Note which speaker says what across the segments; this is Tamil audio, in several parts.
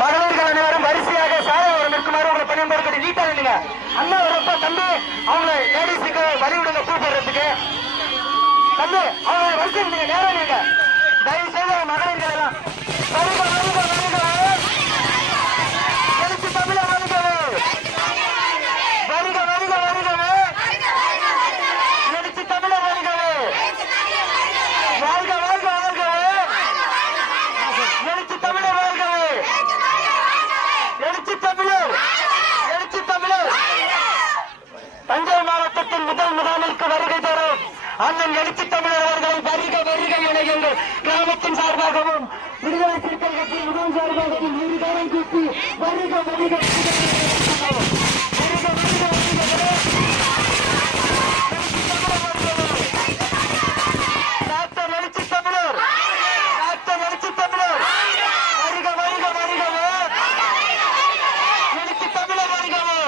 Speaker 1: மகளிர்கள் அனைவரும் வரிசையாக சாலை ஓரம் நிற்குமாறு உங்களை பணியன்படுத்தி நீட்டா நில்லுங்க அண்ணா வரப்ப தம்பி அவங்க லேடிஸுக்கு வழி விடுங்க பூ போடுறதுக்கு தம்பி அவங்க வரிசை நீங்க. நேரம் நீங்க தயவு செய்து மகளிர்கள் எல்லாம் வருக வருக வருக எழுச்சி தமிழ வருகவே வருக வருக வருகவே எழுச்சி தமிழ வருகவே வாழ்க வாழ்க வாழ்கவே எழுச்சி தமிழ வாழ்கவே எழுச்சி தமிழர் எழுச்சி தமிழர் தஞ்சை மாவட்டத்தின் முதல் முகாமிற்கு வருகை தரும் அண்ணன் எழுச்சி தமிழர் அவர்களை வருக வருக என எங்கள் கிராமத்தின் சார்பாகவும் விடுதலை சிறுத்தை கட்சியின் முதல் சார்பாகவும் இருகாரம் கூட்டி வருக வருக வருக வருக டாக்டர் எழுச்சி தமிழர் டாக்டர் எழுச்சி தமிழர் வருக வருக வருகவே எழுச்சி தமிழர் வருகவே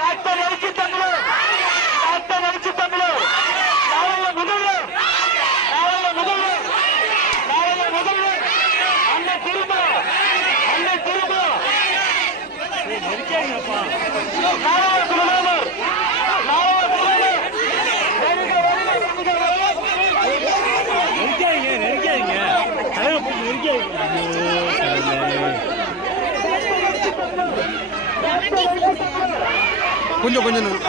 Speaker 1: டாக்டர் எழுச்சி தமிழர் டாக்டர் எழுச்சி தமிழர் நாளைய முதல்வர் நாளைய முதல்வர் நாளைய முதல்வர் அண்ணன் திரும்ப அண்ணன் திரும்ப நாளைய முதல்வர் நாளைய முதல்வர் வருக வருக வருக
Speaker 2: நெருக்காதீங்க நெருக்காதீங்க தலையை போட்டு நெருக்காதீங்க ஐயோ, கடவுளே.
Speaker 3: கொஞ்சம் கொஞ்சம் நில்லு.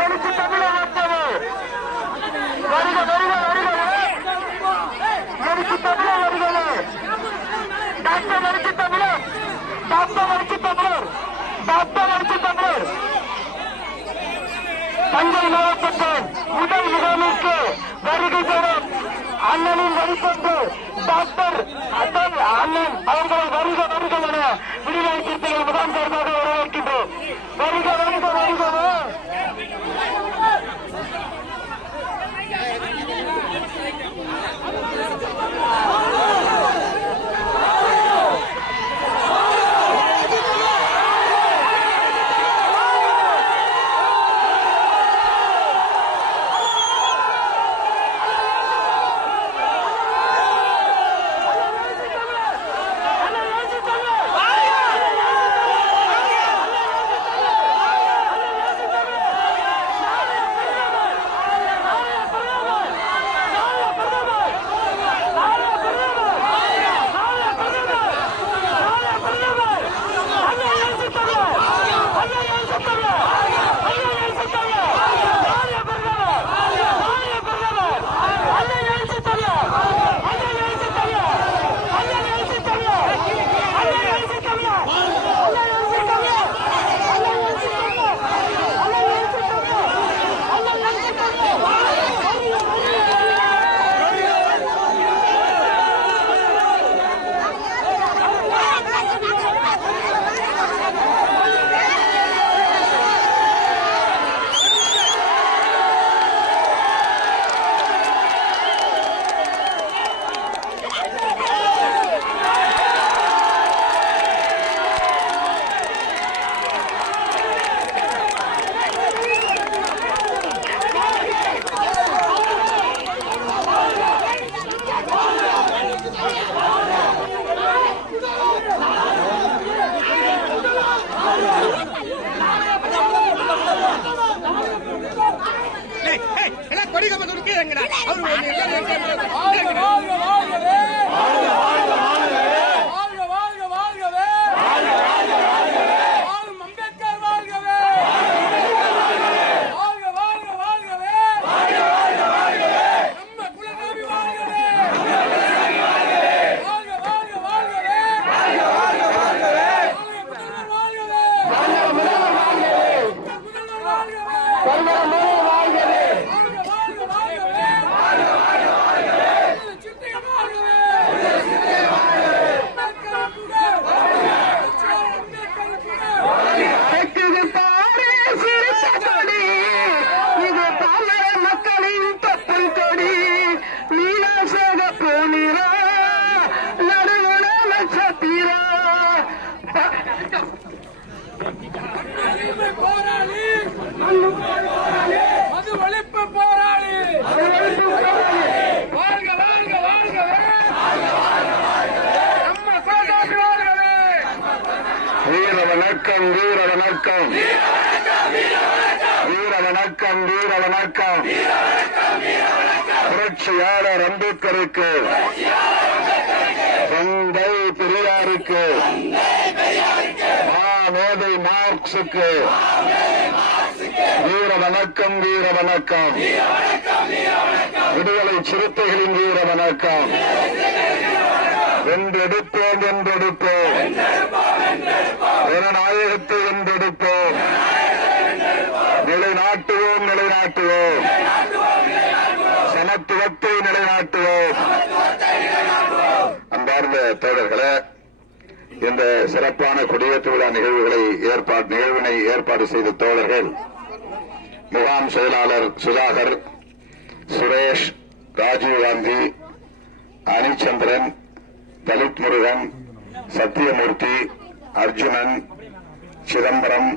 Speaker 1: எழுச்சி தமிழர் வந்தது வருக வருக வருகவே எழுச்சி தமிழர் வருகவே டாக்டர் எழுச்சி தமிழர் டாக்டர் எழுச்சி தமிழர் டாக்டர் எழுச்சி தமிழர் தஞ்சை மாவட்டத்தின் முதல் முகாமிற்கு வருகை தரும் அண்ணனின் வழிபட்டு டாக்டர் அண்ணன் அண்ணன். அவர்களை வருக வருக என விடுதலை சிறுத்தைகள் முதல் சார்பாக வரவேற்கின்றோம். வருக
Speaker 4: அம்பேத்கருக்கு தந்தை பெரியாருக்கு. மாமேதை மார்க்ஸுக்கு. வீர வணக்கம் வீர வணக்கம் விடுதலை சிறுத்தைகளின் வீர வணக்கம் வென்றெடுப்போம் வென்றெடுப்போம். ஜனநாயகத்தை வென்றெடுப்போம். நிலைநாட்டுவோம் நிலைநாட்டுவோம் சமத்துவத்தை நிலைநாட்டுவோம் அன்பார்ந்த தோழர்களே இந்த சிறப்பான குடியேற்ற விழா நிகழ்வுகளை ஏற்பாடு நிகழ்வினை ஏற்பாடு செய்த தோழர்கள் முகாம் செயலாளர் சுதாகர் சுரேஷ் ராஜீவ்காந்தி அனிச்சந்திரன் தலித் முருகன் சத்தியமூர்த்தி அர்ஜுனன் சிதம்பரம்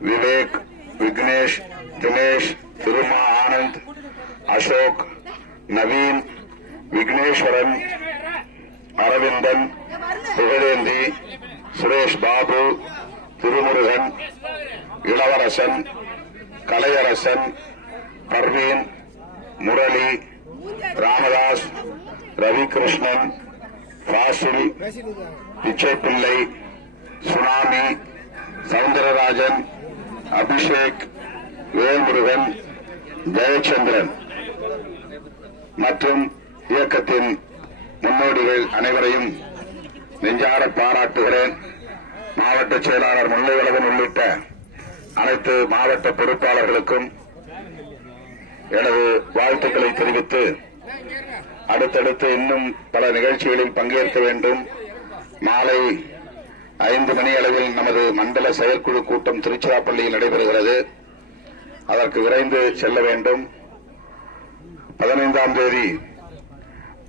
Speaker 4: விவேக் விக்னேஷ் தினேஷ் திருமா ஆனந்த் அசோக் நவீன் விக்னேஸ்வரன் அரவிந்தன் புகழேந்தி சுரேஷ் பாபு திருமுருகன் இளவரசன் கலையரசன் பர்வீன் முரளி ராமதாஸ் ரவிகிருஷ்ணன் ஃபாசில் பிச்சைப்பிள்ளை சுனாமி சவுந்தரராஜன் அபிஷேக் வேல்முருகன் ஜெயச்சந்திரன். மற்றும் இயக்கத்தின் முன்னோடிகள் அனைவரையும் நெஞ்சார பாராட்டுகிறேன். மாவட்ட செயலாளர் முல்லைவளவன் உள்ளிட்ட அனைத்து மாவட்ட பொறுப்பாளர்களுக்கும் எனது வாழ்த்துக்களை தெரிவித்து அடுத்தடுத்து இன்னும் பல நிகழ்ச்சிகளில் பங்கேற்க வேண்டும். மாலை ஐந்து மணி அளவில் நமது மண்டல செயற்குழு கூட்டம் திருச்சிராப்பள்ளியில் நடைபெறுகிறது. அதற்கு விரைந்து செல்ல வேண்டும். பதினைந்தாம் தேதி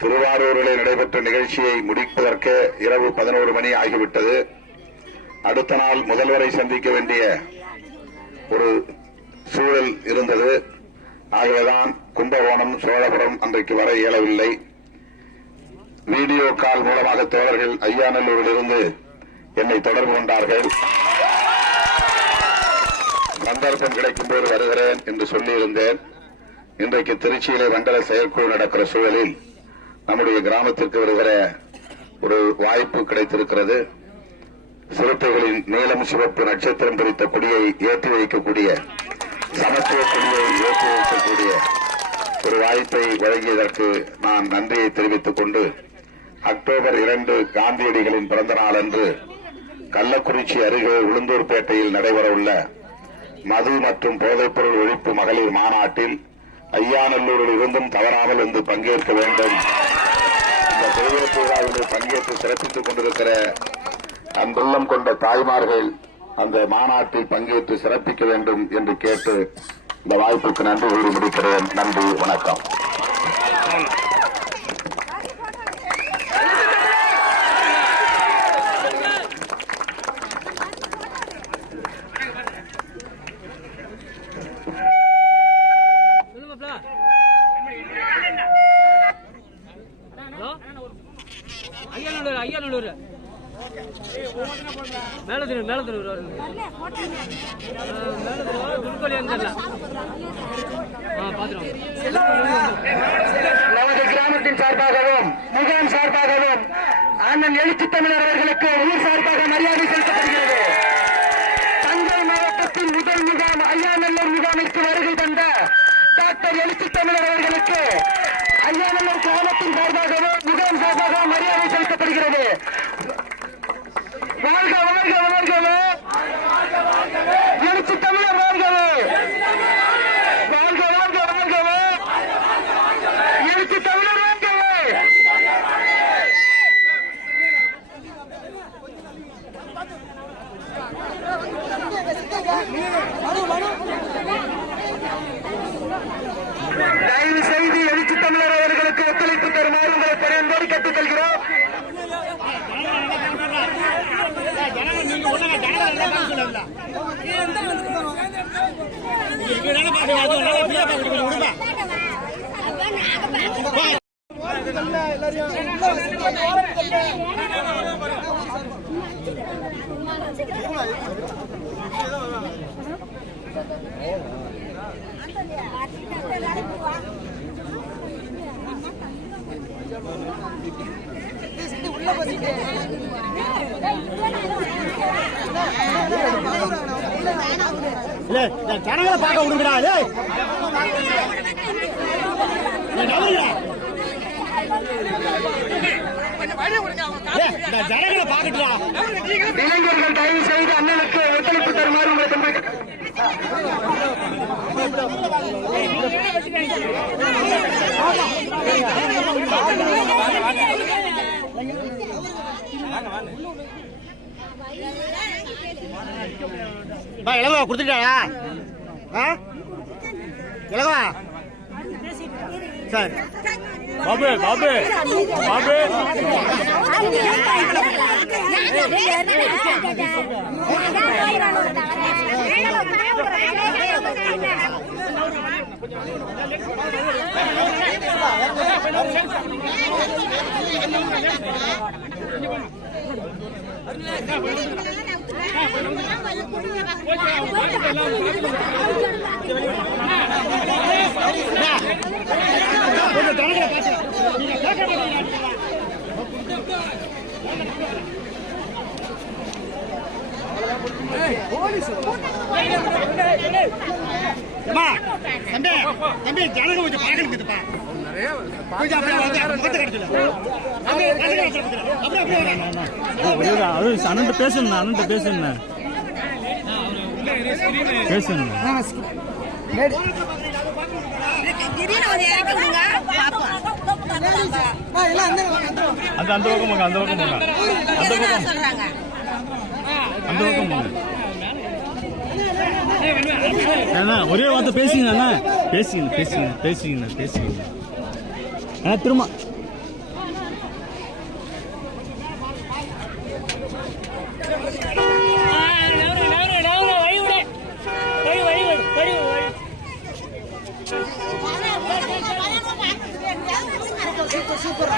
Speaker 4: திருவாரூரிலே நடைபெற்ற நிகழ்ச்சியை முடிப்பதற்கு இரவு பதினோரு மணி ஆகிவிட்டது. அடுத்த நாள் முதல்வரை சந்திக்க வேண்டிய ஒரு சூழல் இருந்தது. ஆகவேதான் கும்பகோணம் சோழபுரம் அன்றைக்கு வர இயலவில்லை. வீடியோ கால் மூலமாக தோழர்கள் ஐயாநல்லூரிலிருந்து என்னை தொடர்பு கொண்டார்கள். சந்தர்ப்பம் கிடைக்கும் போது வருகிறேன் என்று சொல்லியிருந்தேன். இன்றைக்கு திருச்சியிலே மண்டல செயற்குழு நடக்கிற சூழலில் நம்முடைய கிராமத்திற்கு வருகிற ஒரு வாய்ப்பு கிடைத்திருக்கிறது. சிறுத்தைகளின் நீளம் சிவப்பு நட்சத்திரம் பிரித்த கொடியை ஏற்றி வைக்கக்கூடிய சமத்துவ கொடியை ஏற்றி வைக்கக்கூடிய ஒரு வாய்ப்பை வழங்கியதற்கு நான் நன்றியை தெரிவித்துக் கொண்டு அக்டோபர் இரண்டு காந்தியடிகளின் பிறந்த நாள் அன்று கள்ளக்குறிச்சி அருகே உளுந்தூர்பேட்டையில் நடைபெறவுள்ள மது மற்றும் போதைப்பொருள் ஒழிப்பு மகளிர் மாநாட்டில் ஐயாநல்லூரில் இருந்தும் தவறாமல் வந்து பங்கேற்க வேண்டும் இந்த விழாவிலே பங்கேற்று சிறப்பித்துக் கொண்டிருக்கிற அன்புள்ளம் கொண்ட தாய்மார்கள் அந்த மாநாட்டில் பங்கேற்று சிறப்பிக்க வேண்டும் என்று கேட்டு இந்த வாய்ப்புக்கு நன்றி கூறி முடிக்கிறேன். நன்றி வணக்கம்.
Speaker 1: அண்ணன் எழுச்சி தமிழர் அவர்களுக்கு ஊர் சார்பாக மரியாதை செலுத்தப்படுகிறது. தஞ்சை மாவட்டத்தின் முதல் முகாம் ஐயாநல்லூர் முகாமிற்கு வருகை தந்த டாக்டர் எழுச்சி தமிழர் அவர்களுக்கு ஐயாநல்லூர் கிராமத்தின் சார்பாகவும் முகாம் சார்பாகவும் மரியாதை செலுத்தப்படுகிறது. வாழ்க வாழ்க வாழ்கவே எழுச்சி தமிழர் வாழ்கவே வாழ்க வாழ்க வாழ்கவே எழுச்சி தமிழர் வாழ்கவே தயவு செய்து எழுச்சி தமிழர் அவர்களுக்கு ஒத்துழைப்பு தருமாறு உங்களை பணியோடு கேட்டுக்கொள்கிறோம்
Speaker 5: ஜனங்களை பார்க்க விடுங்கடா ஜனங்களை பார்க்கட்டா இளைஞர்கள் தயவு செய்து அண்ணனுக்கு ஒத்துழைப்பு தருமாறு உங்களை தம்பி இளவா கொடுத்துட்டாடா ஆ? இளவா சரி.
Speaker 2: பாபு பாபு பாபு.
Speaker 5: அம்மா தம்பி தம்பி ஜனங்க கொஞ்சம் பார்க்கணுங்கப்பா கொஞ்சம் அப்படியே வந்து முகத்தை கிடைச்சல
Speaker 2: அது அண்ணன் பேசுங்க அண்ணன்
Speaker 6: விடுங்க பாப்போம்
Speaker 2: அந்த அந்த பக்கம் போங்க அந்த பக்கம் போங்க அந்த பக்கம் அந்த பக்கம் போங்க அண்ணா ஒரே வார்த்தை பேசுங்க அண்ணா பேசுங்க பேசுங்க பேசுங்க பேசுங்க திரும்ப super.